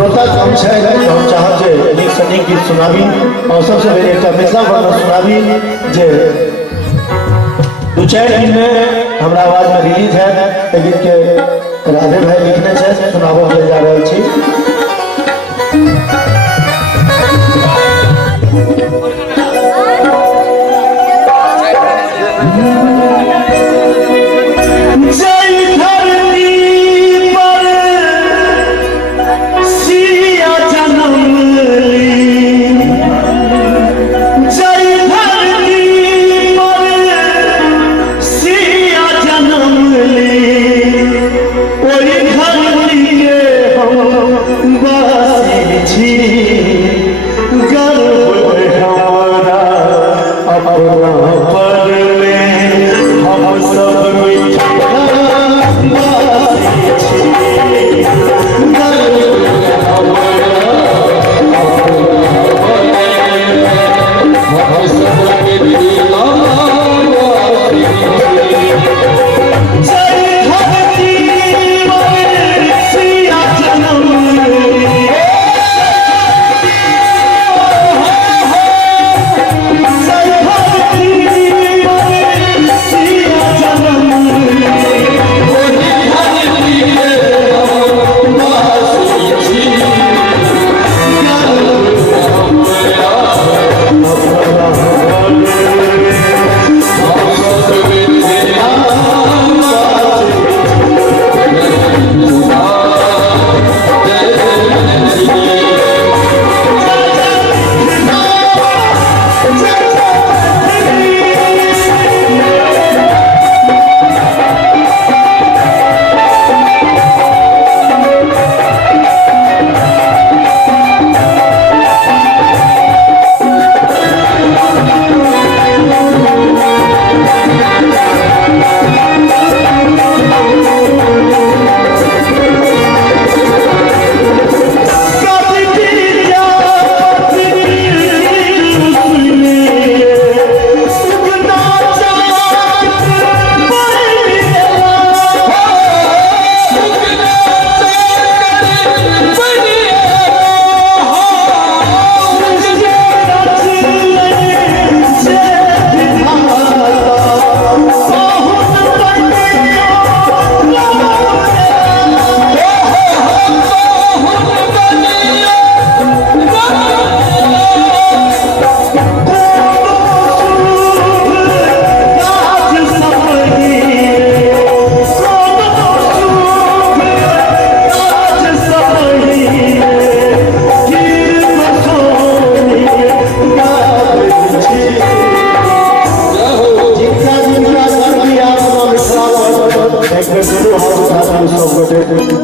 श्रोता कम छै हम चाहब जे नीक सँ नीक गीत सुनाबी और सबसे पहले एक मिथिला वर्णन सुनाबी जे 2-4 दिन में हमरा आवाज में रिलीज है गीत के राधे भाई लिखने छै सुनाबो ले जा रहल छी।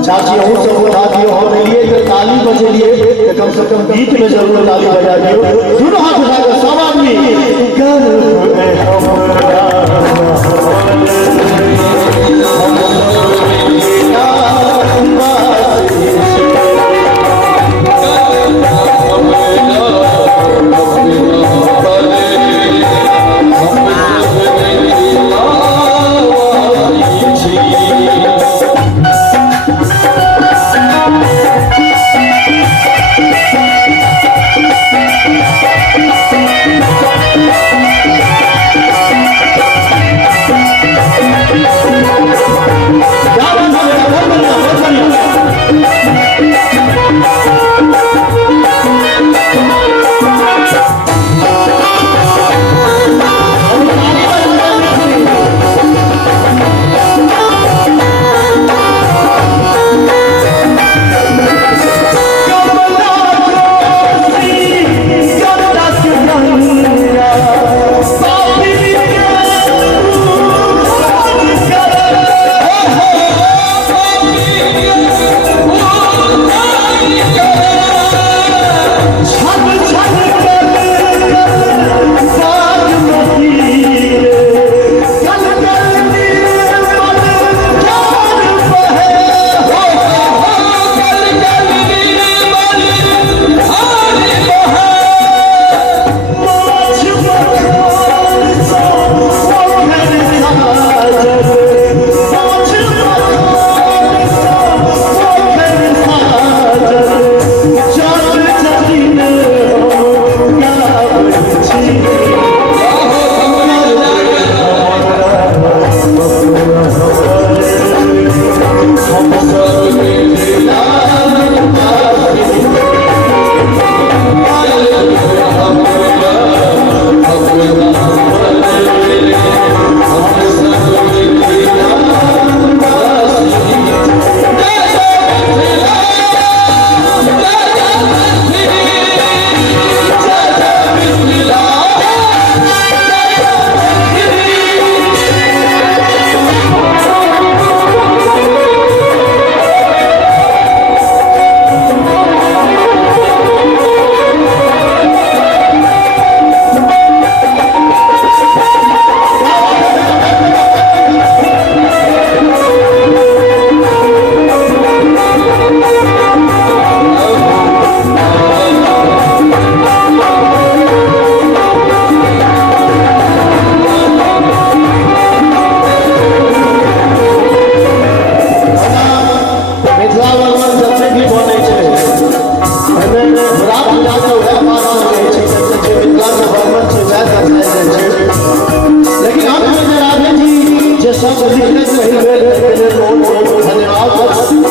चाची हूँ सब बता दियो हमारे लिए तो ताली बजे लिए कम से कम गीत में जरूर ताली बजा दियो दोनों हाथ उठाकर सब आदमी मिथिला वर्मन जते भी बने छै एमे रात जाके वह बात रहे छै जे मिथिला के वर्मन छै वह दर्शायल छै लेकिन हम राधे जी जे सब लिखने कहि बेर बहुत बहुत धन्यवाद